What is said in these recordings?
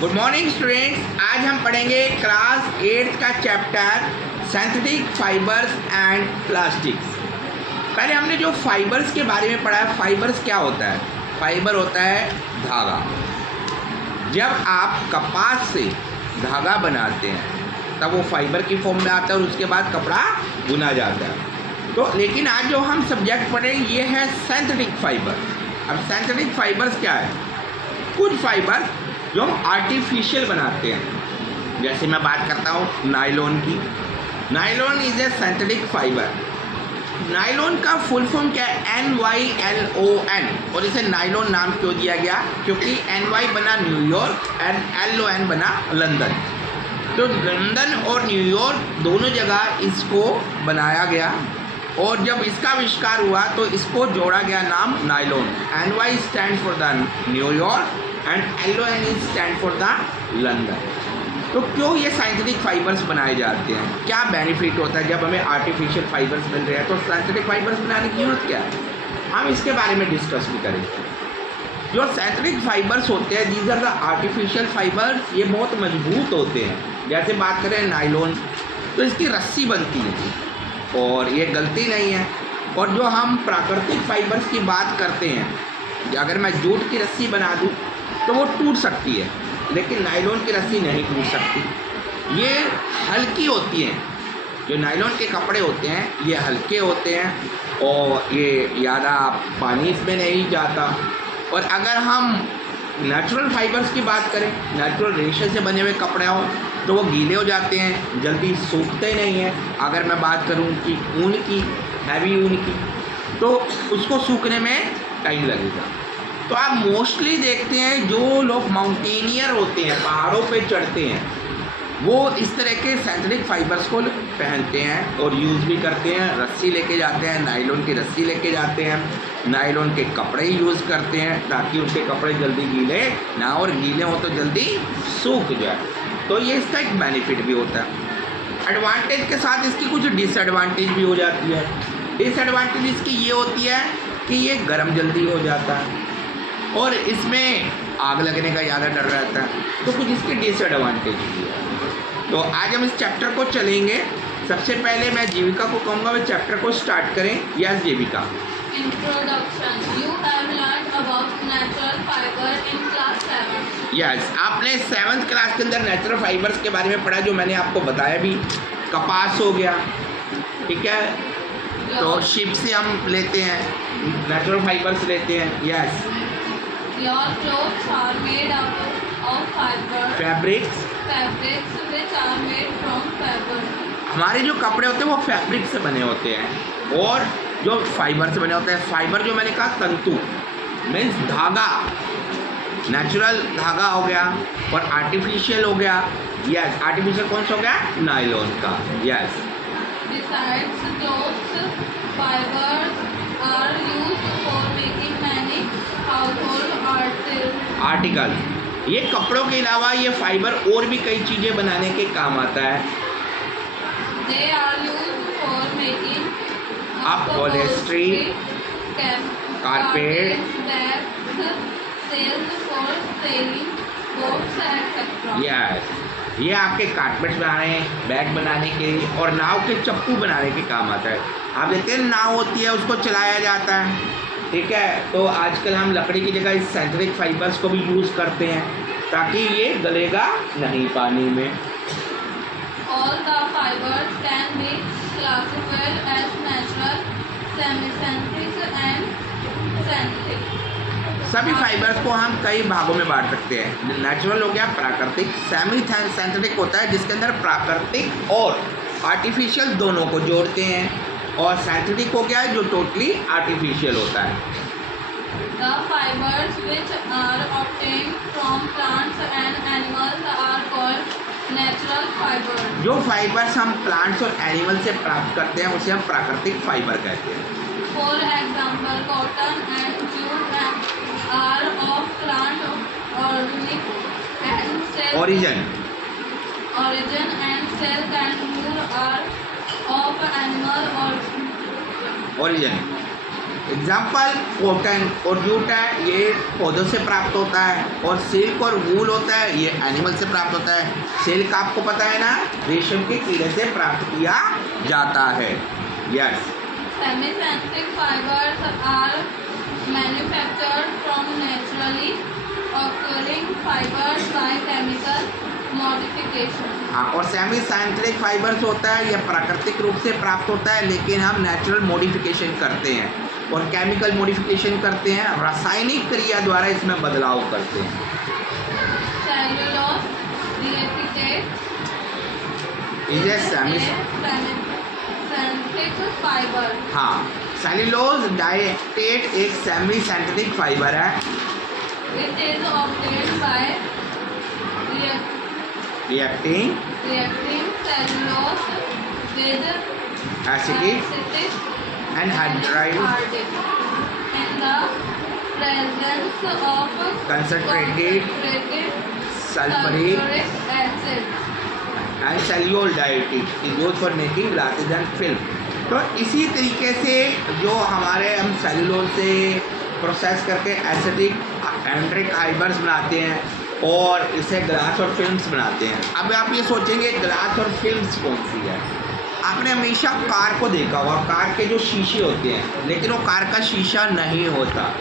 Good morning students. आज हम पढ़ेंगे क्लास 8 का chapter synthetic fibres and plastics. पहले हमने जो फाइबर्स के बारे में पढ़ा है, फाइबर्स क्या होता है? फाइबर होता है धागा। जब आप कपास से धागा बनाते हैं तब वो फाइबर की फॉर्म में आता है और उसके बाद कपड़ा बुना जाता है। तो लेकिन आज जो हम सब्जेक्ट पढ़ेंगे ये है सिंथेटिक फाइबर। अब सिंथेटिक फाइबर्स क्या है? कुछ फाइबर जो हम आर्टिफिशियल बनाते हैं, जैसे मैं बात करता हूँ नायलॉन की। Nylon is a synthetic fibre. Nylon का फुल फॉर्म क्या है? NYLON। और इसे नायलॉन नाम क्यों दिया गया? क्योंकि NY बना न्यूयॉर्क एंड LON बना लंदन। तो लंदन और न्यूयॉर्क दोनों जगह इसको बनाया गया और जब इसका आविष्कार हुआ तो इसको जोड़ा गया नाम nylon. NY stand for the New York and LON stand for the London. तो क्यों ये सिंथेटिक फाइबर्स बनाए जाते हैं? क्या बेनिफिट होता है जब हमें आर्टिफिशियल फाइबर्स मिल रहे हैं? तो सिंथेटिक फाइबर्स बनाने की जरूरत क्या है? हम इसके बारे में डिस्कस भी करेंगे। जो सिंथेटिक फाइबर्स होते हैं, these are the artificial fibres. ये बहुत मजबूत होते हैं। जैसे बात करें नायलॉन, तो इसकी रस्सी बनती है और ये गलती नहीं है। और जो हम प्राकृतिक फाइबर्स की बात करते हैं, अगर मैं जूट की रस्सी बना दूँ तो वो टूट सकती है, लेकिन नायलॉन की रस्सी नहीं टूट सकती। ये हल्की होती हैं। जो नायलॉन के कपड़े होते हैं ये हल्के होते हैं और ये ज़्यादा पानी इसमें नहीं जाता। और अगर हम नेचुरल फाइबर्स की बात करें, नेचुरल रेशे से बने हुए कपड़े हों तो वो गीले हो जाते हैं, जल्दी सूखते नहीं हैं। अगर मैं बात करूं कि ऊन की, हैवी ऊन की, तो उसको सूखने में टाइम लगेगा। तो आप मोस्टली देखते हैं जो लोग माउंटेनियर होते हैं, पहाड़ों पे चढ़ते हैं, वो इस तरह के सिंथेटिक फाइबर्स को पहनते हैं और यूज़ भी करते हैं। रस्सी लेके जाते हैं, नायलॉन की रस्सी लेके जाते हैं, नायलॉन के कपड़े यूज़ करते हैं ताकि उनके कपड़े जल्दी गीले ना और गीले हो तो जल्दी सूख जाए। तो ये इसका एक बेनिफिट भी होता है। एडवांटेज के साथ इसकी कुछ डिसएडवांटेज भी हो जाती है। डिसएडवांटेज इसकी ये होती है कि ये गर्म जल्दी हो जाता है और इसमें आग लगने का ज़्यादा डर रहता है। तो कुछ इसके डिसएडवांटेज भी है। तो आज हम इस चैप्टर को चलेंगे। सबसे पहले मैं जीविका को कहूँगा वे चैप्टर को स्टार्ट करें। Yes Jeevika. Introduction. You have learned about natural fiber in class 7. Yes, आपने 7th क्लास के अंदर नेचुरल फाइबर्स के बारे में पढ़ा, जो मैंने आपको बताया भी। कपास हो गया, ठीक है, तो शिप से हम लेते हैं, नेचुरल फाइबर्स लेते हैं। Yes. Your clothes are made out of fiber. Fabrics, Fabrics which are made from fiber. हमारे जो कपड़े होते हैं वो फैब्रिक से बने होते हैं और जो फाइबर से बने होते हैं। फाइबर जो मैंने कहा तंतु मीन्स धागा, नेचुरल धागा हो गया और आर्टिफिशियल हो गया। यस, आर्टिफिशियल कौन सा हो गया? नायलॉन का। Yes. Besides clothes, fibers are used for making many household article, ये कपड़ों के अलावा ये फाइबर और भी कई चीज़ें बनाने के काम आता है। They are used for making upholstery, carpet, bags, sails for sailing boats, etc. Yes, ये आपके कारपेट बनाने, बैग बनाने के और नाव के चप्पू बनाने के काम आता है। आप देखते हैं नाव होती है, उसको चलाया जाता है, ठीक है। तो आजकल हम लकड़ी की जगह इस सिंथेटिक फाइबर्स को भी यूज़ करते हैं ताकि ये गलेगा नहीं पानी में। All the fibers can be classified as natural, semi-synthetic and synthetic. सभी फाइबर्स को हम कई भागों में बांट सकते हैं। नेचुरल हो गया, प्राकृतिक। सेमी सिंथेटिक होता है जिसके अंदर प्राकृतिक और आर्टिफिशियल दोनों को जोड़ते हैं, और सिंथेटिक हो गया जो टोटली आर्टिफिशियल होता है। The fibers which are obtained from plants and animals are called natural fibers. जो फाइबर्स हम प्लांट्स और एनिमल से प्राप्त करते हैं उसे हम प्राकृतिक फाइबर कहते हैं। For example, cotton and jute are of plant organic and cell origin and silk and wool are of animal origin. origin example cotton और जूट है, ये पौधों से प्राप्त होता है, और सिल्क और वूल होता है, ये एनिमल से प्राप्त होता है। सिल्क आपको पता है ना, रेशम के कीड़े से प्राप्त किया जाता है। Yes. Semi-synthetic fibers are manufactured from naturally occurring fibers by chemical modification. हाँ, और सेमी साइंटिफिक फाइबर्स होता है, यह प्राकृतिक रूप से प्राप्त होता है, लेकिन हम नेचुरल मॉडिफिकेशन करते हैं और केमिकल मॉडिफिकेशन करते हैं, रासायनिक क्रिया द्वारा इसमें बदलाव करते हैं। Cellulose reactate is a semi synthetic fiber. हाँ, सेल्यूलोज डाइएक्टेट एक सेमी साइंटिफिक फाइबर है। It is obtained by reacting reacting cellulose with acidic and hydride in the presence of concentrated sulfuric acid. And cellulose diacetate is used for making glasses and film. तो इसी तरीके से जो हमारे हम cellulose से process करके एसिडिक एंड्रिक फाइबर्स बनाते हैं और इसे ग्लास और फिल्म्स बनाते हैं। अब आप ये सोचेंगे ग्लास और फिल्म्स कौन सी है। आपने हमेशा कार को देखा होगा, कार के जो शीशे होते हैं, लेकिन वो कार का शीशा नहीं होता।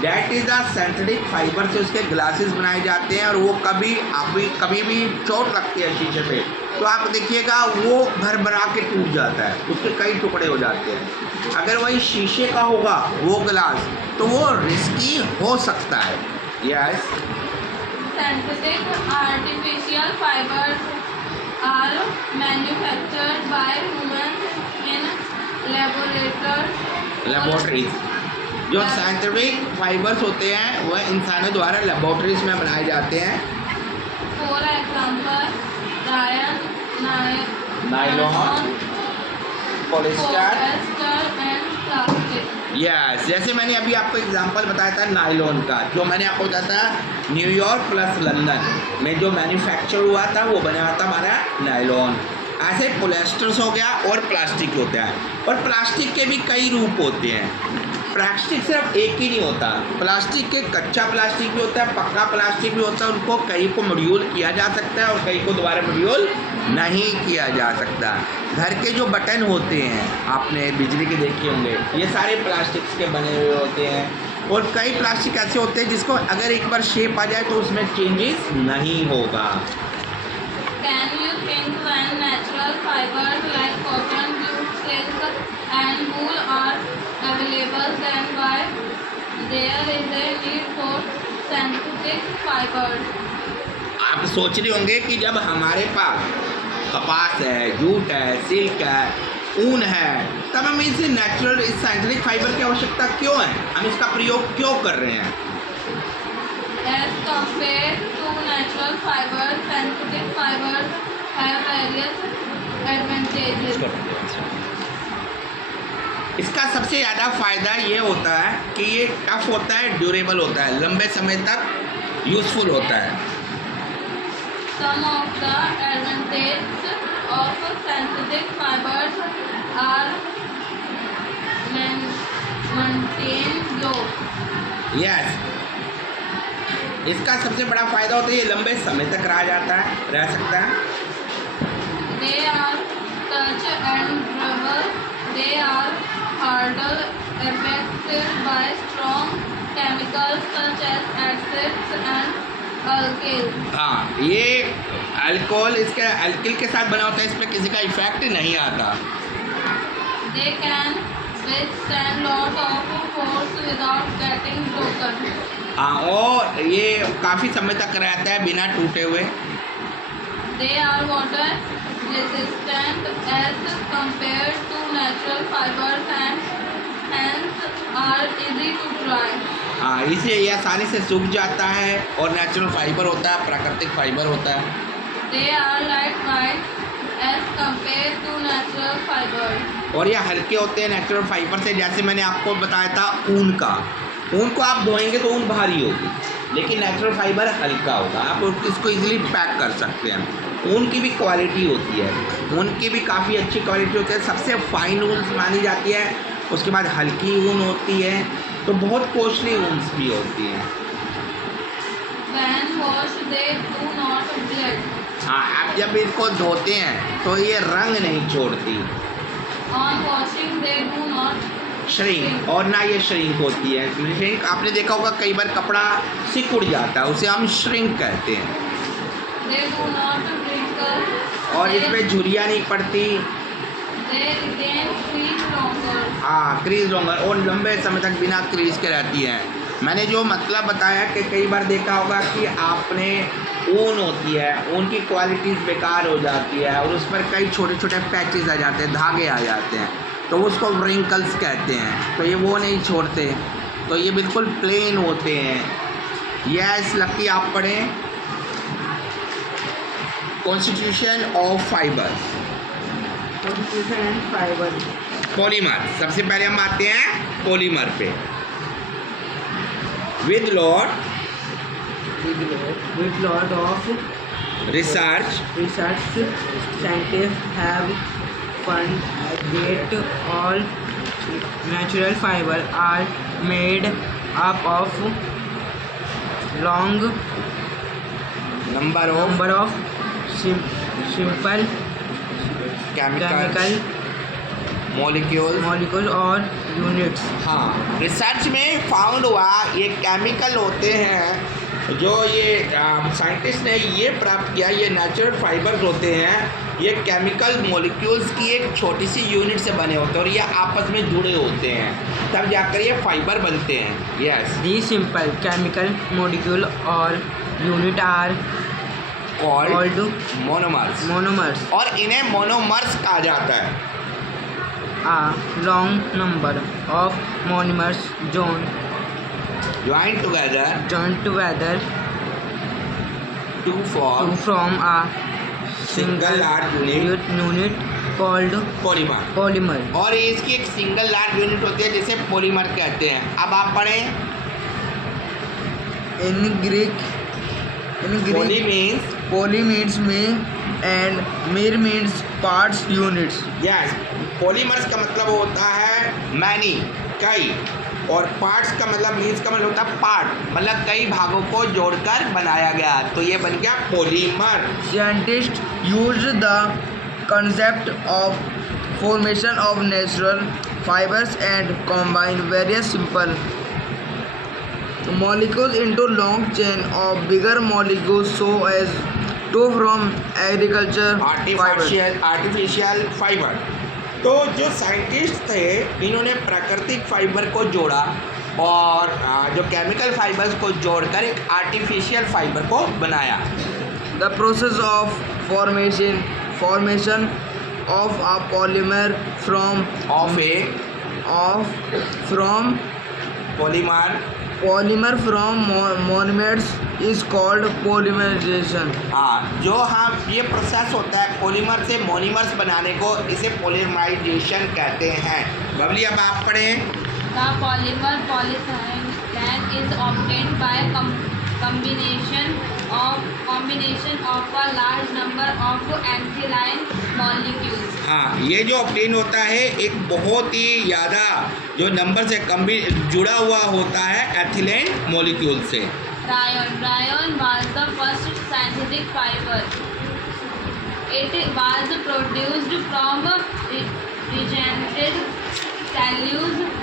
That is the synthetic fibre से उसके ग्लासेस बनाए जाते हैं, और वो कभी भी चोट लगती है शीशे पे तो आप देखिएगा वो भर भरा के टूट जाता है, उसके कई टुकड़े हो जाते हैं। अगर वही शीशे का होगा वो ग्लास तो वो रिस्की हो सकता है। Yes. Synthetic artificial fibers are manufactured by humans in laboratories. जो साइंटिफिक फाइबर्स होते हैं वह इंसानों द्वारा लेबोरेटरीज में बनाए जाते हैं। For example, rayon, nylon, polyester and plastic. Yes. जैसे मैंने अभी आपको एग्जांपल बताया था नायलॉन का, जो मैंने आपको बताया था न्यूयॉर्क प्लस लंदन में जो मैन्युफैक्चर हुआ था वो बना था हमारा नायलॉन। ऐसे पोलिस्टर्स हो गया और प्लास्टिक होता है, और प्लास्टिक के भी कई रूप होते हैं। प्लास्टिक सिर्फ एक ही नहीं होता, प्लास्टिक के कच्चा प्लास्टिक भी होता है, पक्का प्लास्टिक भी होता है। उनको कई को मॉड्यूल किया जा सकता है और कई को दोबारा मॉड्यूल नहीं किया जा सकता। घर के जो बटन होते हैं आपने बिजली के देखे होंगे, ये सारे प्लास्टिक्स के बने हुए होते हैं, और कई प्लास्टिक ऐसे होते हैं जिसको अगर एक बार शेप आ जाए तो उसमें चेंजेस नहीं होगा। Can you think when natural fibers like cotton, jute, silk and wool are available, then why there is a need for synthetic fibers? आप सोच रहे होंगे कि जब हमारे पास कपास है, जूट है, सिल्क है, ऊन है, तब हमें इसे नेचुरल इस साइंटिफिक फाइबर की आवश्यकता क्यों है, हम इसका प्रयोग क्यों कर रहे हैं। As compared to natural fibers, synthetic fibers have various advantages. इसका सबसे ज़्यादा फायदा ये होता है कि ये टफ होता है, ड्यूरेबल होता है, लंबे समय तक यूजफुल होता है। Some of the advantages of synthetic fibers are maintain low. Yes. इसका सबसे बड़ा फायदा होता है ये लंबे समय तक रह सकता है। They are touch and durable. They are hardly affected by strong chemicals such as acids and alkyls. हाँ, ये अल्कोहल इसके अल्किल के साथ बना होता है, इस पर किसी का इफेक्ट नहीं आता। They can withstand lot of force without getting broken. हाँ, और ये काफ़ी समय तक रहता है बिना टूटे हुए। They are water resistant as compared to natural fibers and hence are easy to dry. हाँ, इसलिए ये आसानी से सूख जाता है और नेचुरल फाइबर होता है, प्राकृतिक फाइबर होता है। They are lightweight as compared to natural fibers. और ये हल्के होते हैं नेचुरल फाइबर से। जैसे मैंने आपको बताया था ऊन का, ऊन को आप धोएंगे तो ऊन भारी होगी, लेकिन नेचुरल फाइबर हल्का होगा, आप इसको इजीली पैक कर सकते हैं। ऊन की भी क्वालिटी होती है, ऊन की भी काफ़ी अच्छी क्वालिटी होती है। सबसे फाइन ऊन मानी जाती है उसके बाद हल्की ऊन होती है, तो बहुत कॉस्टली ऊन्स भी होती हैं। When washed, they do not bleed. हाँ, आप जब इसको धोते हैं तो ये रंग नहीं छोड़ती, On washing, they do not shrink, और ना ये श्रिंक होती है। श्रिंक आपने देखा होगा कई बार कपड़ा सिकुड़ जाता है, उसे हम श्रिंक कहते हैं। They do not wrinkle. और इसमें झुर्रियाँ नहीं पड़ती। They retain crease longer. हाँ, क्रीज लॉन्गर, और लंबे समय तक बिना क्रीज के रहती है। मैंने जो मतलब बताया कि कई बार देखा होगा कि आपने ऊन होती है, ऊन की क्वालिटीज़ बेकार हो जाती है और उस पर कई छोटे छोटे पैचेस आ जाते हैं, धागे आ जाते हैं, तो उसको रिंकल्स कहते हैं। तो ये वो नहीं छोड़ते, तो ये बिल्कुल प्लेन होते हैं। यस लकी, आप पढ़ें constitution of fibres. Constitution and fiber. Polymer, सबसे पहले हम आते हैं पॉलीमर पे। With lot With lot of research research, scientists have found that all natural fiber are made up of long number of simple chemical molecules। molecules or units. हाँ, research में found हुआ ये केमिकल होते हैं, जो ये scientist ने ये प्राप्त किया, ये नेचुरल फाइबर्स होते हैं, ये केमिकल मॉलिक्यूल्स की एक छोटी सी यूनिट से बने होते हैं और ये आपस में जुड़े होते हैं, तब जाकर ये फाइबर बनते हैं। Yes, These simple chemical molecule or unit are called called monomers, और इन्हें मोनोमर्स कहा जाता है। a long number of monomers join together joined together to to form form a single large unit unit called polymer, polymer. और ये इसकी एक single large unit होती है जिसे पॉलीमर कहते हैं। अब आप पढ़ें In Greek, poly means, poly means main and mer means parts units. Yes, polymers का मतलब होता है मैनी, कई, और पार्ट्स का मतलब मीन्स का मतलब होता है पार्ट, मतलब कई भागों को जोड़कर बनाया गया, तो ये बन गया polymer. Scientists use the concept of formation of natural fibers and combine various simple molecules into long chain of bigger molecules so as to form agriculture fibers. Artificial fibre. तो जो साइंटिस्ट थे इन्होंने प्राकृतिक फाइबर को जोड़ा और जो chemical fibres को जोड़कर एक आर्टिफिशियल फाइबर को बनाया। The process of formation of a polymer from polymer from monomers is called polymerization. हाँ, जो हम ये प्रोसेस होता है पॉलीमर से मोनोमर्स बनाने को, इसे पॉलीमराइजेशन कहते हैं। बबली, अब आप पढ़ें। The polymer polyethylene is obtained by combination of a large number of ethylene molecules. हाँ, ये जो ऑब्टेन होता है एक बहुत ही ज़्यादा जो नंबर से जुड़ा हुआ होता है एथिलीन मॉलिक्यूल से। Rayon was the first synthetic fiber. It was produced from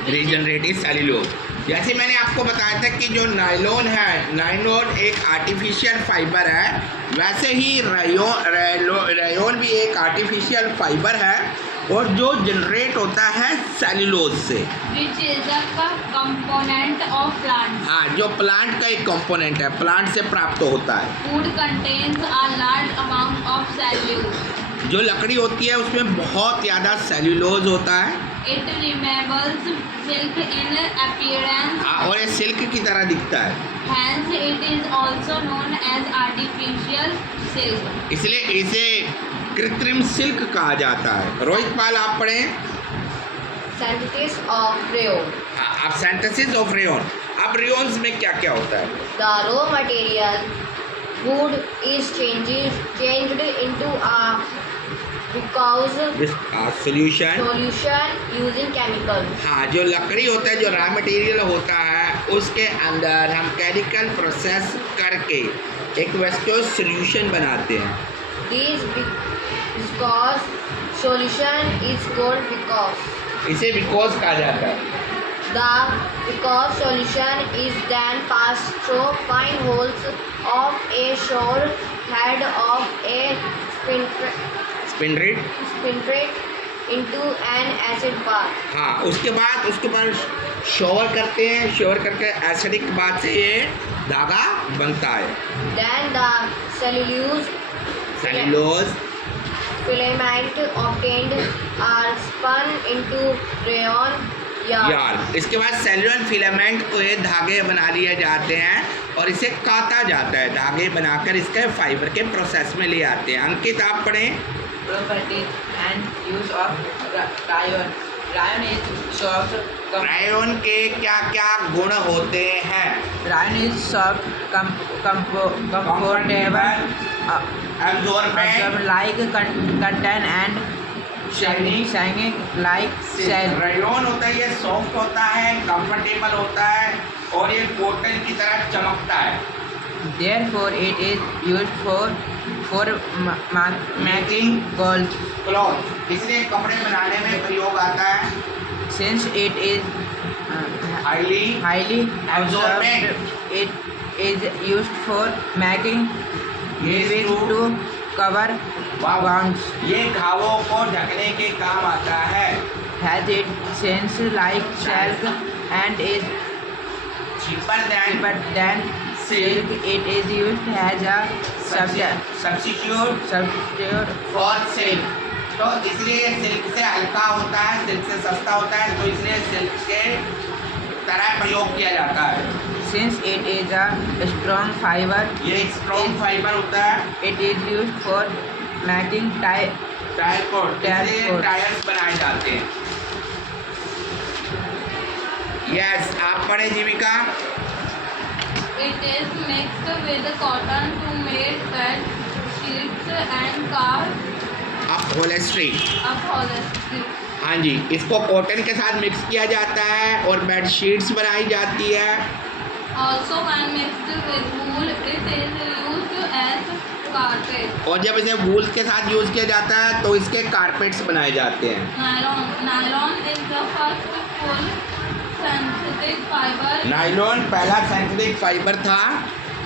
regenerative cellulose. जैसे मैंने आपको बताया था कि जो नायलॉन है, नायलॉन एक आर्टिफिशियल फाइबर है, वैसे ही रेयोन भी एक आर्टिफिशियल फाइबर है और जो जनरेट होता है सेल्यूलोज से, which is a component of plants. हाँ, जो प्लांट का एक कंपोनेंट है, प्लांट से प्राप्त होता है। Food contains a large amount of cellulose. जो लकड़ी होती है उसमें बहुत ज़्यादा सेल्यूलोज होता है। It resembles silk in appearance. हाँ, और ये सिल्क की तरह दिखता है, Hence, it is also known as artificial silk. इसलिए इसे कृत्रिम सिल्क कहा जाता है। रोहित पाल, आप पढ़ें। Synthesis of rayon. हाँ, आप सिंथेसिस ऑफ रेयन। अब रेयन्स में क्या क्या होता है? The raw material food is changed into a because solution. solution using chemical. हाँ, जो लकड़ी होता है, जो रॉ मटेरियल होता है, उसके अंदर हम केमिकल प्रोसेस करके एक वेस्टोज सोल्यूशन बनाते हैं। This because solution is called because. इसे बिकॉज कहा जाता है। The because solution is then passed through fine holes of a sure head of a स्पिंडरेट। spinrate into an acid bath. हाँ, उसके बाद उसके ऊपर शॉवर करते हैं, शॉवर करके एसिडिक बाद से ये धागा बनता है। Then the cellulose filament obtained are spun into rayon yarn. यार, इसके बाद सेल्यूलर फिलामेंट को ये धागे बना लिए जाते हैं और इसे काटा जाता है। धागे बनाकर इसके फाइबर के प्रोसेस में ले आते हैं। अंकित आप पढ़ें। Properties and use of rayon. Rayon is soft. रायोन के क्या क्या गुण होते हैं? Rayon is soft, comfortable, absorbent, like contain and shining like shell. रायोन होता है, ये सॉफ्ट होता है, कंफर्टेबल होता है और ये कॉटन की तरह चमकता है। Therefore, it is used for making clothes. Cloth, इसलिए कपड़े बनाने में प्रयोग आता है। Since it is highly absorbent, it is used for making weaving to cover wounds. ये घावों को ढकने के काम आता है। Has it shines like silk and is cheaper cheaper than silk. It is used as a substitute for silk. तो इसलिए ये सिल्क से हल्का होता है, सिल्क से सस्ता होता है, तो इसलिए सिल्क के तरह प्रयोग किया जाता है। Since it is a strong fiber, ये एक स्ट्रॉन्ग फाइबर होता है। it is used for making tyre coat, इसलिए coat. टायर्स बनाए जाते हैं। यस, आप पढ़े Jeevika. It is mixed with cotton to make bed sheets and carve upholstery. upholstery. हाँ जी, इसको कॉटन के साथ मिक्स किया जाता है और बेड शीट्स बनाई जाती है। Also, when mixed with wool, it is used as carpet. और जब इसे वूल के साथ यूज किया जाता है तो इसके कारपेट्स बनाए जाते हैं। Nylon is the first full synthetic fiber. Nylon पहला सिंथेटिक फाइबर था।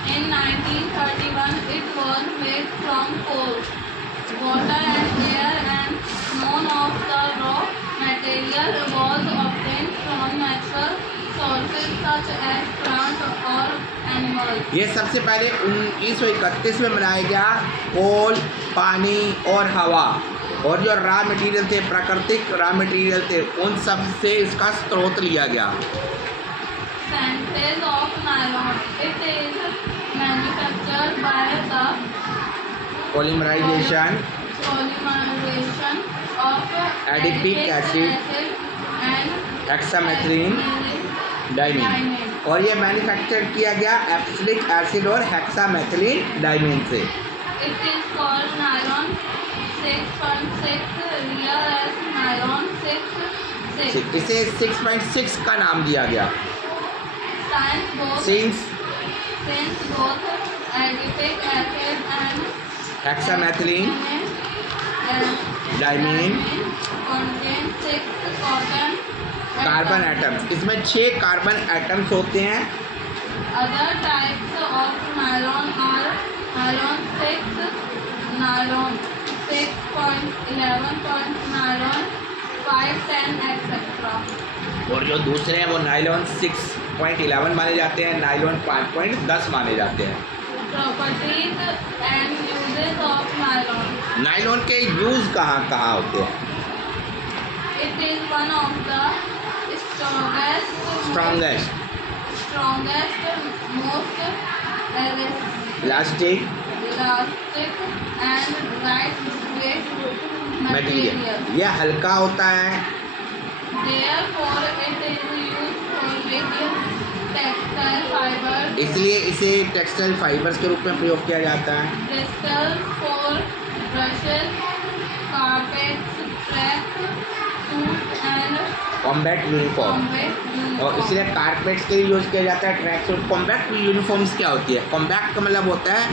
In 1931, it was made from coal, water and air, and none of the raw material was obtained from natural sources such as plants or animals. ये सबसे पहले 1931 में बनाया गया। कोल, पानी और हवा और जो रॉ मटेरियल थे, प्राकृतिक रॉ मटेरियल थे, उन सब से इसका स्रोत लिया गया। Synthesis of nylon. It is manufactured by the polymerisation polymerization of Adipic acid and hexamethylene diamine, और ये मैन्युफैक्चर किया गया एब्सिलिक एसिड और हेक्सामेथिलीन डाइमीन से। It is called nylon 6.6, real as nylon 6.6. इसे 6.6 का नाम दिया गया। Since since both adipic acid and hexamethylene diamine contain 6 cotton carbon atoms, इसमें 6 कार्बन एटम्स होते हैं। Other types of nylon are nylon 6, nylon 6.11, nylon 510, etc. और जो दूसरे हैं वो नायलॉन 6.11 माने जाते हैं, नायलॉन 5.10 माने जाते हैं। Properties and uses of nylon. Nylon के यूज़ कहाँ कहाँ होते हैं? It is one of the strongest, most elastic elastic and lightweight material. ये हल्का होता है। Therefore, it is used for making textile fibers, इसलिए इसे टेक्सटाइल फाइबर्स के रूप में प्रयोग किया जाता है। crystals for brushes, carpets, track suits and combat uniform, combat और uniform. इसलिए कारपेट्स के लिए यूज़ किया जाता है ट्रैक सूट। कॉम्बैट यूनिफॉर्म्स क्या होती है? कॉम्बैट का मतलब होता है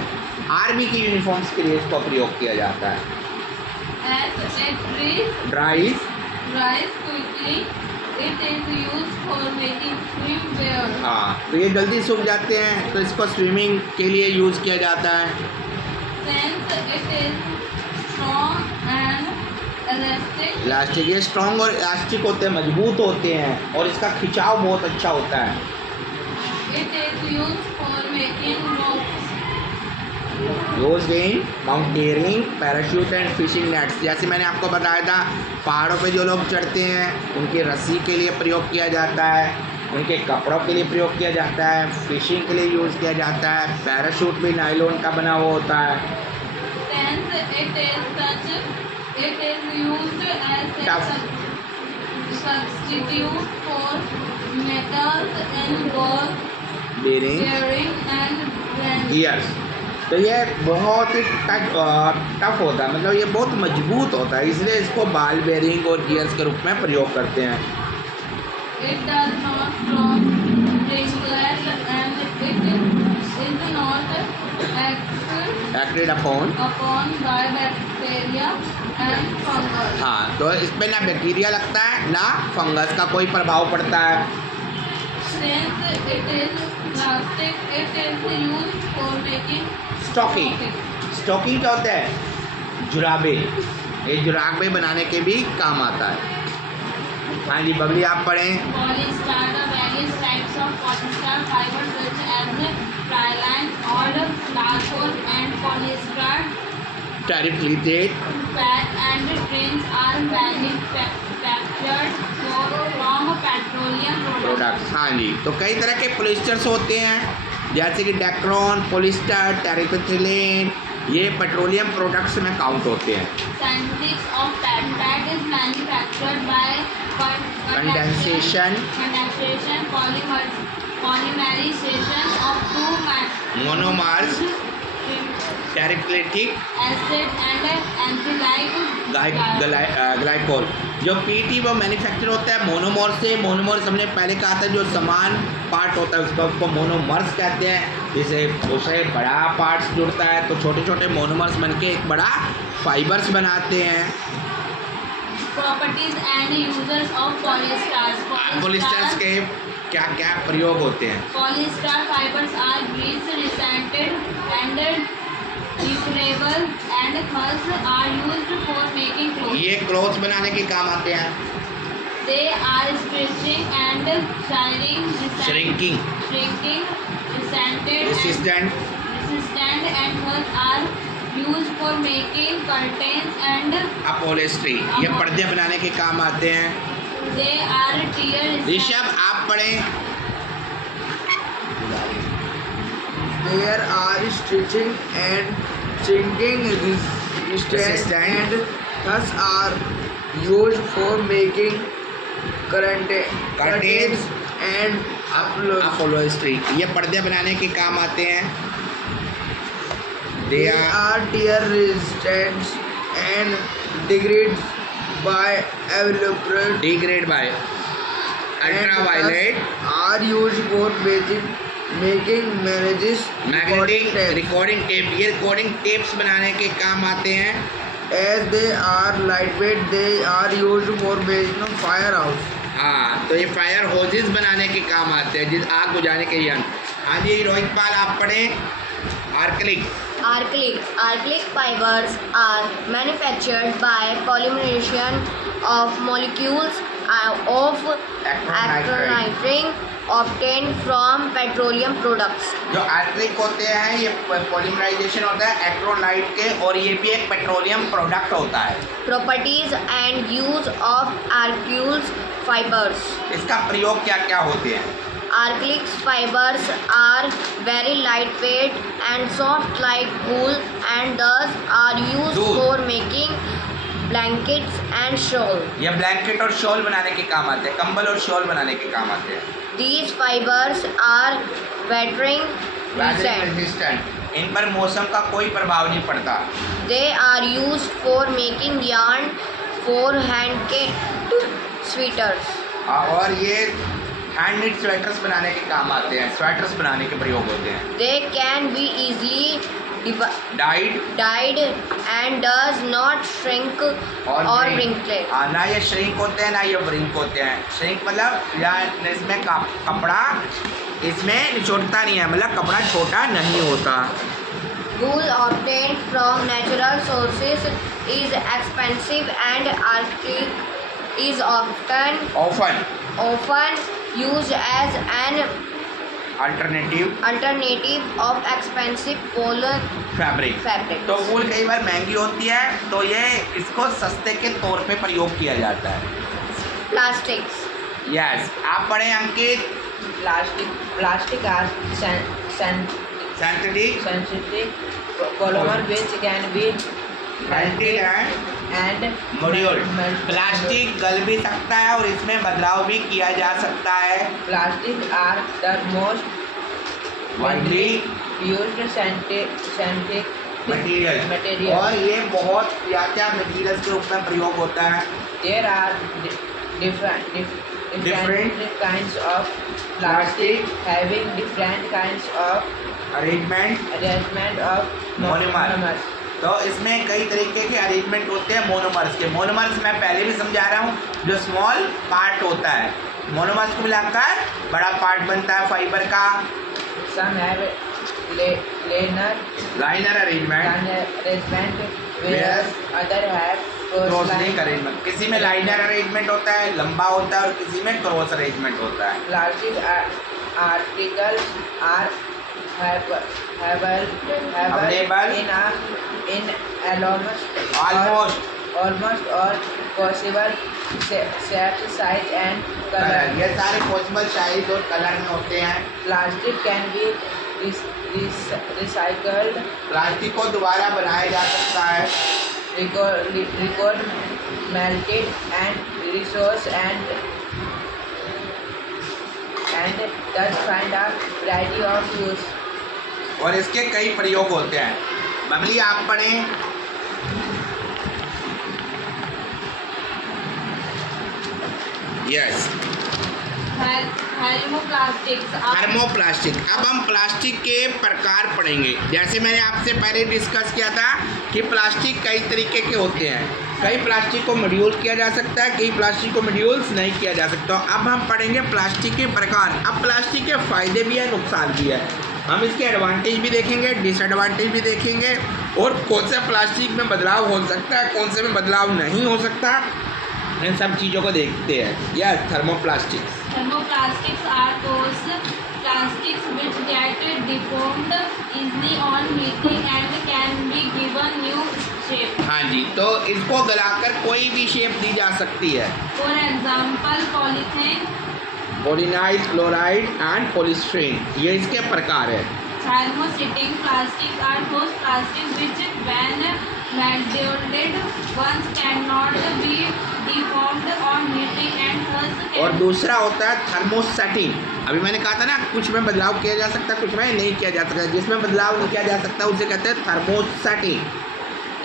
आर्मी की यूनिफॉर्म्स के लिए इसका प्रयोग किया जाता है। As it ड्राइज, dries quickly, it is used for making swimwear. हाँ, तो ये जल्दी सूख जाते हैं तो इसको स्विमिंग के लिए यूज़ किया जाता है। Since it is strong and elastic, elastic, ये स्ट्रॉन्ग और इलास्टिक होते हैं, मजबूत होते हैं और इसका खिंचाव बहुत अच्छा होता है। it is used for making ropes. Used in mountaineering, parachute and fishing nets. जैसे मैंने आपको बताया था, पहाड़ों पे जो लोग चढ़ते हैं उनकी रस्सी के लिए प्रयोग किया जाता है, उनके कपड़ों के लिए प्रयोग किया जाता है, फिशिंग के लिए यूज़ किया जाता है। पैराशूट भी नायलॉन का बना हुआ होता है। Since it is such, it is used as a Tough. substitute for metals in ball bearing, bearing and wrench. Gears. तो ये बहुत ही टफ होता है, मतलब ये बहुत मजबूत होता है, इसलिए इसको बाल बेरिंग और गियर्स के रूप में प्रयोग करते हैं। It does not drop, wrinkles, and it is not acted acted upon, upon by bacteria and fungus. हाँ, तो इस पे ना बैक्टीरिया लगता है ना फंगस का कोई प्रभाव पड़ता है। Since it is plastic, it is used for making stocking, stocking क्या होता है? जुराबे, ये जुराबे बनाने के भी काम आता है। हाँ जी, बबली आप पढ़ें। Polyester, the various types of polyester fibers such as Trilene or Lacol and polyester टेरिफ्लिटेड fat and prints are manufactured from petroleum products. Products. हाँ जी, तो कई तरह के पॉलिस्टर्स होते हैं, जैसे कि डेक्रोन, पॉलिस्टर, टेरिफ्लिटेन, ये पेट्रोलियम प्रोडक्ट्स में काउंट होते हैं। Synthetics of fat is manufactured by Condensation. polymerization of two monomers, terephthalic acid and ethyl glycol. जो पीटी वो मैन्युफैक्चर होता है मोनोमर से। मोनोमर्स हमने पहले कहा था, जो समान पार्ट होता है उसको मोनोमर्स कहते हैं। जैसे उससे बड़ा पार्ट्स जुड़ता है तो छोटे छोटे मोनोमर्स बनके एक बड़ा फाइबर्स बनाते हैं। properties and uses of polyesters. Polyesters के क्या क्या प्रयोग होते हैं? Polyester fibers are grease resented and durable and thus are used for making clothes. ये क्लोथ्स बनाने के काम आते हैं। They are stretching and shining, shrinking, resented resistant, and thus are used for making curtains and अपॉलिस्ट्री, ये पर्दे बनाने के काम आते हैं। they are tear ऋषभ आप पढ़ें। There are stitching and shrinking resistant and thus are used for making curtains and अपॉलिस्ट्री, ये पर्दे बनाने के काम आते हैं। They are tear resistant and degrade by ultraviolet degrade by ultraviolet, are used for making marriages magnetic, recording tape, ये recording tapes बनाने के काम आते हैं। as they are lightweight they are used for making firehouse. हाँ, तो ये fire hoses बनाने के काम आते हैं, जिस आग बुझाने के यंत्र। हाँ जी, रोहित पाल आप पढ़ें। आर्कलिक, Acrylic fibers are manufactured by polymerization of molecules of acrylonitrile obtained from petroleum products. जो आर्कलिक होते हैं ये पॉलीमराइजेशन होता है एक्रोलाइट के, और ये भी एक पेट्रोलियम प्रोडक्ट होता है। Properties and use of acrylic fibers. इसका प्रयोग क्या क्या होते हैं? Acrylic fibers are very lightweight and soft like wool and thus are used Wool. for making blankets and shawl. ये ब्लैंकेट और शॉल बनाने के काम आते हैं, कंबल और शॉल बनाने के काम आते हैं। These fibers are weathering resistant. Resistant, इन पर मौसम का कोई प्रभाव नहीं पड़ता। They are used for making yarn for hand-knit sweaters. और ये हैंड निट स्वेटर्स बनाने के काम आते हैं, स्वेटर्स बनाने के प्रयोग होते हैं। They can be easily died dyed and does not shrink or wrinkle. ना ये श्रिंक होते हैं ना ये व्रिंक होते हैं। श्रिंक मतलब या इसमें कपड़ा इसमें निचोड़ता नहीं है, मतलब कपड़ा छोटा नहीं होता। Wool obtained from natural sources is expensive and archaic is often used as an alternative of expensive woolen fabric. fabric. तो वूल कई बार महंगी होती है, तो ये इसको सस्ते के तौर पे प्रयोग किया जाता है। Plastics. यस, आप पढ़े अंकित। Plastic are synthetic synthetic polymer which can be melted and module. melted. Plastic गल भी सकता है और इसमें बदलाव भी किया जा सकता है। Plastic are the most widely used synthetic material और ये बहुत क्या मटेरियल के रूप में प्रयोग होता है। There are different kinds of plastic having different kinds of arrangement of monomer. तो इसमें कई तरीके के अरेंजमेंट होते हैं मोनोमर्स के। मोनोमर्स मैं पहले भी समझा रहा हूँ, जो स्मॉल पार्ट होता है, मोनोमर्स को मिलाकर बड़ा पार्ट बनता है फाइबर का। Some have liner arrangement whereas other have crossing arrangement. किसी में लाइनर अरेंजमेंट होता है, लंबा होता है, और किसी में क्रॉस अरेंजमेंट होता है। Plastic articles are Available in almost all possible shapes, size and colour, color. ये सारे पॉसिबल साइज और कलर में होते हैं। Plastic can be recycled, plastic को दोबारा बनाया जा सकता है। record melted and resource and thus find a variety of use. और इसके कई प्रयोग होते हैं। बबली आप पढ़ें। Yes, thermoplastic. अब हम प्लास्टिक के प्रकार पढ़ेंगे। जैसे मैंने आपसे पहले डिस्कस किया था कि प्लास्टिक कई तरीके के होते हैं। कई प्लास्टिक को मॉड्यूल किया जा सकता है, कई प्लास्टिक को मॉड्यूल्स नहीं किया जा सकता। अब हम पढ़ेंगे प्लास्टिक के प्रकार। अब प्लास्टिक के फ़ायदे भी हैं, नुकसान भी है। हम इसके एडवांटेज भी देखेंगे, डिसएडवांटेज भी देखेंगे, और कौन सा प्लास्टिक में बदलाव हो सकता है, कौन से में बदलाव नहीं हो सकता, इन सब चीज़ों को देखते हैं। Yes, thermoplastics. Thermoplastics are those plastics which get deformed easily on heating and can be given new shape. हाँ जी, तो इसको गलाकर कोई भी शेप दी जा सकती है। For example, polythene, polyvinyl, chloride and polystyrene, ये इसके प्रकार है। thermosetting plastics are those plastics which, when molded, once cannot be deformed on heating and thus और can दूसरा होता है थर्मोसेटिंग। अभी मैंने कहा था ना, कुछ में बदलाव किया जा सकता है, कुछ में नहीं किया जा सकता। जिसमें बदलाव नहीं किया जा सकता उसे कहते हैं thermosetting,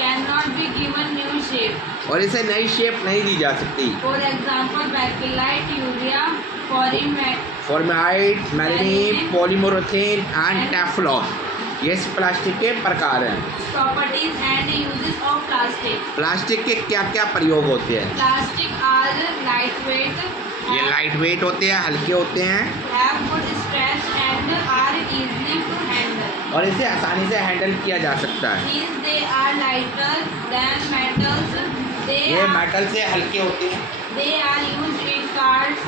cannot be given new shape. और इसे नई शेप नहीं दी जा सकती। For example, bakelite, urea, formaldehyde, melamine, polyurethane and Teflon, ये प्लास्टिक के प्रकार हैं। properties and uses of plastic. Plastic के क्या क्या प्रयोग होते हैं? Plastic are lightweight, ये लाइट वेट होते हैं, हल्के होते हैं, have good stretch and are easily to handle. और इसे आसानी से हैंडल किया जा सकता है। Since they are lighter than metals, ये मेटल से हल्के होते हैं। they are used in cars,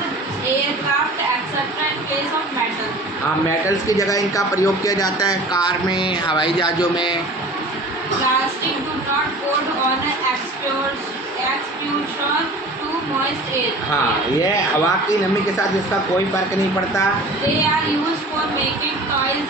aircraft, etc. in place of metal. हाँ, मेटल्स की जगह इनका प्रयोग किया जाता है कार में, हवाई जहाज़ों में। Plastic do not coat on exposure to moist air. हाँ, ये हवा की नमी के साथ इसका कोई फर्क नहीं पड़ता। They are used for making toys,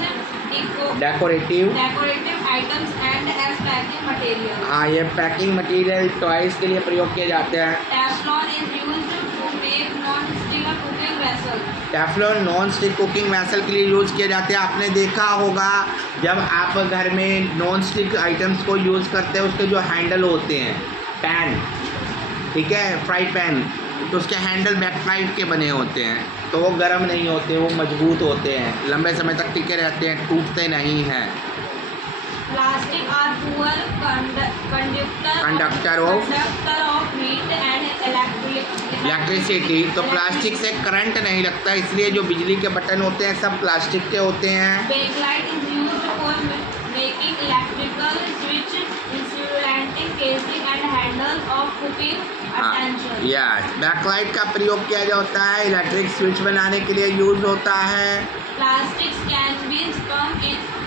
decorative, decorative items and as packing material. हाँ, ये पैकिंग मटेरियल टॉयज के लिए प्रयोग किए जाते हैं। Teflon is used to make non-stick cooking vessels. Teflon non stick cooking vessel के लिए यूज़ किए जाते हैं। आपने देखा होगा जब आप घर में नॉन स्टिक आइटम्स को यूज़ करते हैं, उसके जो हैंडल होते हैं, पैन, ठीक है, फ्राई पैन, तो उसके हैंडल बैकलाइट के बने होते हैं, तो वो गर्म नहीं होते, वो मजबूत होते हैं, लंबे समय तक टिके रहते हैं, टूटते नहीं हैं। Plastic are poor conductor of heat and electricity, तो प्लास्टिक से करंट नहीं लगता, इसलिए जो बिजली के बटन होते हैं सब प्लास्टिक के होते हैं। Bakelite is used for making electrical switch, insulating casing and handles of cooking utensils. यस, बैकलाइट का प्रयोग किया जाता है, इलेक्ट्रिक स्विच बनाने के लिए यूज होता है। Plastics can be spun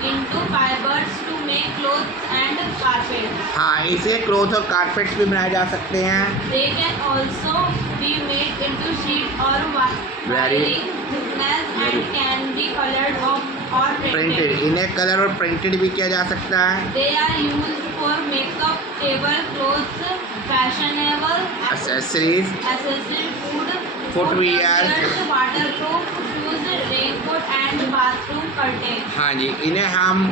into fibers to make clothes and carpets. हाँ, इसे क्लॉथ और कारपेट्स भी बनाए जा सकते हैं। They can also be made into sheet or varying thickness and can be colored or printed. Printed, इन्हें कलर और प्रिंटेड भी किया जा सकता है। They are used for makeup, tablecloths, fashionable Accessories, footwear, footwear, waterproof shoes, raincoat and bathroom curtains. हाँ जी, इन्हें हम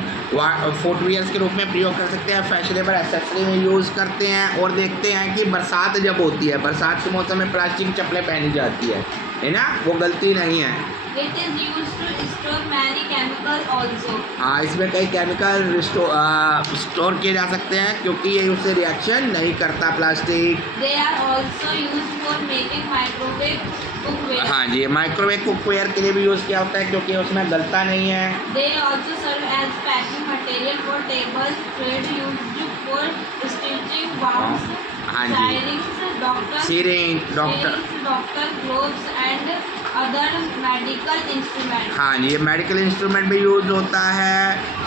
फुटवियर्स के रूप में प्रयोग कर सकते हैं, फैशनेबल एक्सेसरी में यूज़ करते हैं। और देखते हैं कि बरसात जब होती है, बरसात के मौसम में प्लास्टिक की चप्पलें पहनी जाती है ना, वो गलती नहीं है। It is used to store many chemicals also. हाँ, इसमें कई केमिकल स्टोर किए जा सकते हैं क्योंकि ये उससे रिएक्शन नहीं करता plastic. They are also used for making microwave cookware. हाँ जी, माइक्रोवेव कुकवेयर के लिए भी यूज़ किया होता है क्योंकि उसमें गलता नहीं है। They also serve as packing material for tables, thread used for stitching wounds, हाँ जी। syringes, doctor doctor gloves and other medical instruments. हाँ जी, ये मेडिकल इंस्ट्रूमेंट भी यूज़ होता है।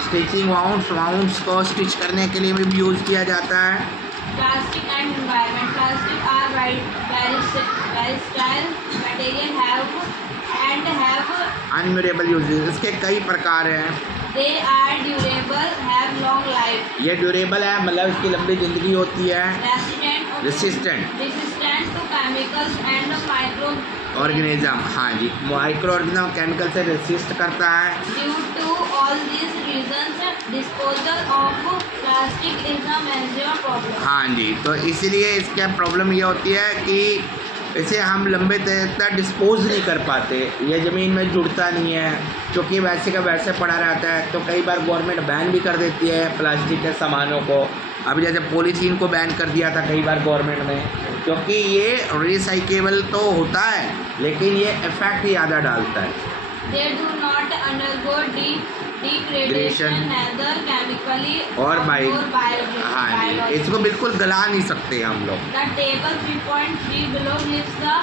स्टिचिंग वाउंड्स को स्टिच करने के लिए भी यूज़ किया जाता है। Plastic and environment. Plastic are versatile material have innumerable uses, इसके कई प्रकार हैं। they are durable, have long life, ये ड्यूरेबल है, मतलब इसकी लंबी ज़िंदगी होती है। resistant to chemicals and micro organism, हाँ जी, माइक्रो ऑर्गेनिज्म केमिकल से रेसिस्ट करता है। Due to all these reasons, disposal of plastic is a major problem. हाँ जी, तो इसीलिए इसका प्रॉब्लम ये होती है कि इसे हम लंबे देर तक डिस्पोज नहीं कर पाते, ये ज़मीन में जुड़ता नहीं है क्योंकि वैसे का वैसे पड़ा रहता है। तो कई बार गवर्नमेंट बैन भी कर देती है प्लास्टिक के सामानों को। अभी जैसे पॉलीथीन को बैन कर दिया था कई बार गवर्नमेंट ने, क्योंकि ये रिसाइकेबल तो होता है लेकिन ये इफेक्ट ज़्यादा डालता है। They do not undergo degradation neither chemically और or biologically. हाँ जी, इसको बिल्कुल गला नहीं सकते हम लोग। The table 3.3 below gives the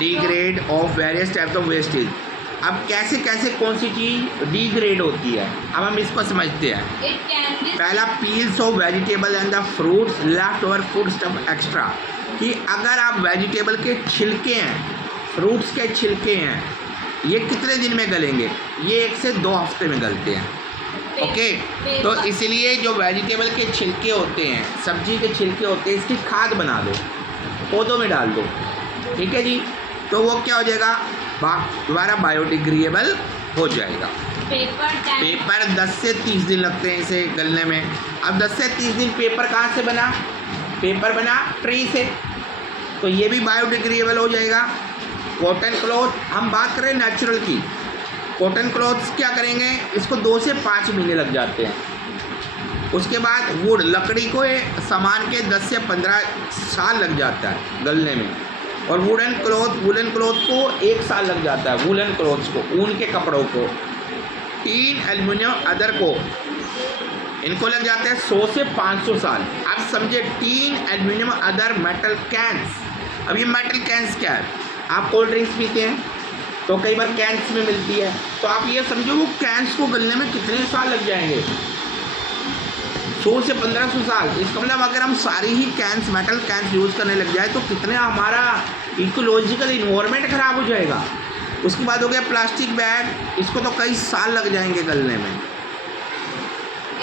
degrade of various types of wastage. अब कैसे कैसे कौन सी चीज़ डिग्रेड होती है, अब हम इसको समझते हैं। It can be पहला, peels of vegetable and the fruits left over food stuff extra, कि अगर आप वेजिटेबल के छिलके हैं, फ्रूट्स के छिलके हैं, ये कितने दिन में गलेंगे? ये 1 से 2 हफ्ते में गलते हैं। ओके, तो इसलिए जो वेजिटेबल के छिलके होते हैं, सब्जी के छिलके होते हैं, इसकी खाद बना दो, पौधों में डाल दो, ठीक है जी, तो वो क्या हो जाएगा, दोबारा बायोडिग्रेडेबल हो जाएगा। पेपर 10 से 30 दिन लगते हैं इसे गलने में। अब 10 से 30 दिन पेपर कहाँ से बना? पेपर बना ट्री से, तो ये भी बायोडिग्रेडेबल हो जाएगा। कॉटन क्लॉथ, हम बात करें नेचुरल की, कॉटन क्लॉथ्स क्या करेंगे, इसको 2 से 5 महीने लग जाते हैं। उसके बाद वुड, लकड़ी को सामान के 10 से 15 साल लग जाता है गलने में। और वुलन क्लॉथ को 1 साल लग जाता है, वुलन क्लॉथ्स को, ऊन के कपड़ों को। टीन, एल्युमिनियम, अदर को, इनको लग जाते हैं 100 से 500 साल। अब समझे, tin, aluminium, other, metal cans. अब ये मेटल कैंस क्या है? आप कोल्ड ड्रिंक्स पीते हैं तो कई बार कैंस में मिलती है, तो आप ये समझो वो कैंस को गलने में कितने साल लग जाएंगे? 100 से 1500 साल। इसका मतलब अगर हम सारी ही कैंस, मेटल कैंस यूज़ करने लग जाए तो कितने हमारा इकोलॉजिकल इन्वायरमेंट ख़राब हो जाएगा। उसके बाद हो गया प्लास्टिक बैग, इसको तो कई साल लग जाएंगे गलने में।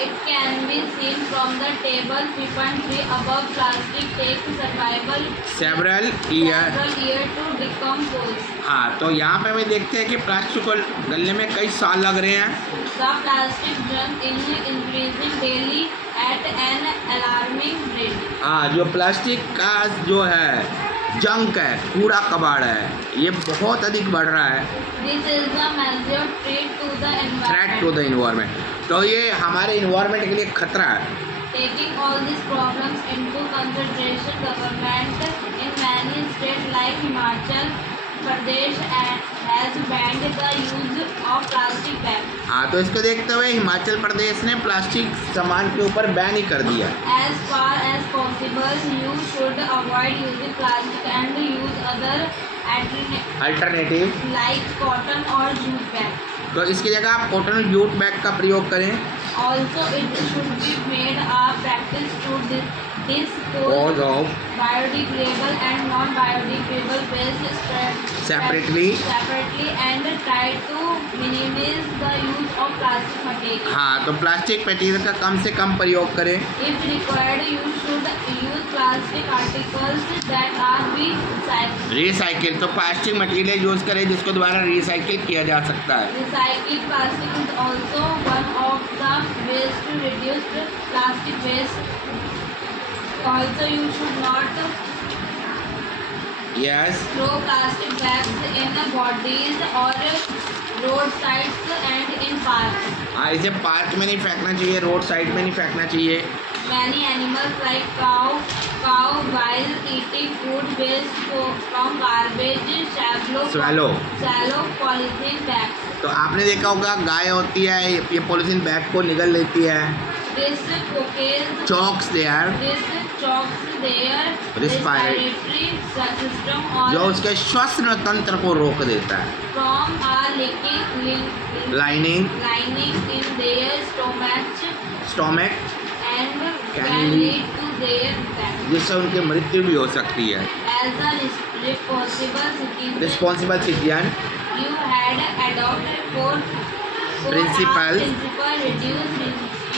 It can be seen from the table 3.3 above. Plastic takes survival several year. several years to decompose. हाँ, तो यहाँ पे हमें देखते हैं कि प्लास्टिक को गलने में कई साल लग रहे हैं। The plastic junk is increasing daily at an alarming rate. हाँ, जो प्लास्टिक का जो है जंक है, कूड़ा कबाड़ है, ये बहुत अधिक बढ़ रहा है। This is a major threat to the threat to environment. The environment, तो ये हमारे इन्वायरमेंट के लिए खतरा है। Taking all these problems into consideration, government in many states like Himachal Pradesh has banned the use of plastic bags. हाँ, तो इसको देखते हुए हिमाचल प्रदेश ने प्लास्टिक सामान के ऊपर बैन ही कर दिया। As far as possible, you should avoid using plastic and use other alternatives alternative, like cotton or jute bags. तो इसकी जगह आप कॉटन जूट बैग का प्रयोग करें। Also, it should be made a practice to dispose और biodegradable and non-biodegradable waste Separately. and try to minimize the use of plastic material. हाँ, तो प्लास्टिक मटेरियल का कम से कम प्रयोग करें। If required, you should use plastic articles that are recycled. Recycle, तो plastic material use करें जिसको दोबारा रिसाइकिल किया जा सकता है। Recycled plastic is also one of the ways to reduce plastic waste. Also, you should not yes, throw plastic bags in bodies or roadsides and in parks. हाँ, इसे park में नहीं फेंकना चाहिए, रोड साइड में नहीं फेंकना चाहिए। Many animals like cow while eating food waste from garbage Swallow. polythene bags. तो आपने देखा होगा गाय होती है, ये पॉलीथीन बैग को निगल लेती है। This causes chokes their, this chokes their respiratory system जो or उसके श्वसन तंत्र को रोक देता है। from a leaking lining, lining in their stomach, and Can can lead- lead to their death. जिससे उनकी मृत्यु भी हो सकती है। As a responsible citizen, responsible citizen, you had adopted four Principles. reduce,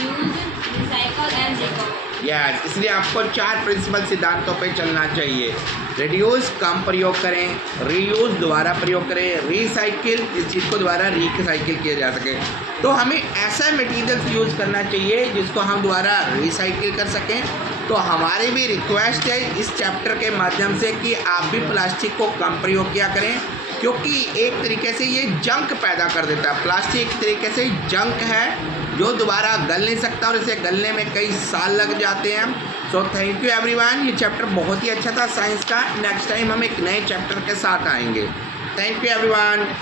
reuse, recycle and recover. Yes, इसलिए आपको 4 principal सिद्धांतों पे चलना चाहिए। रिड्यूस, कम प्रयोग करें, रीयूज, दोबारा प्रयोग करें, रिसाइकिल, इस चीज़ को दोबारा रिसाइकिल किया जा सके। तो हमें ऐसा मटेरियल्स यूज़ करना चाहिए जिसको हम दोबारा रिसाइकिल कर सकें। तो हमारी भी रिक्वेस्ट है इस चैप्टर के माध्यम से कि आप भी प्लास्टिक को कम प्रयोग किया करें, क्योंकि एक तरीके से ये जंक पैदा कर देता है। प्लास्टिक एक तरीके से जंक है जो दोबारा गल नहीं सकता और इसे गलने में कई साल लग जाते हैं। सो थैंक यू एवरीवन, ये चैप्टर बहुत ही अच्छा था साइंस का। नेक्स्ट टाइम हम एक नए चैप्टर के साथ आएंगे। Thank you everyone.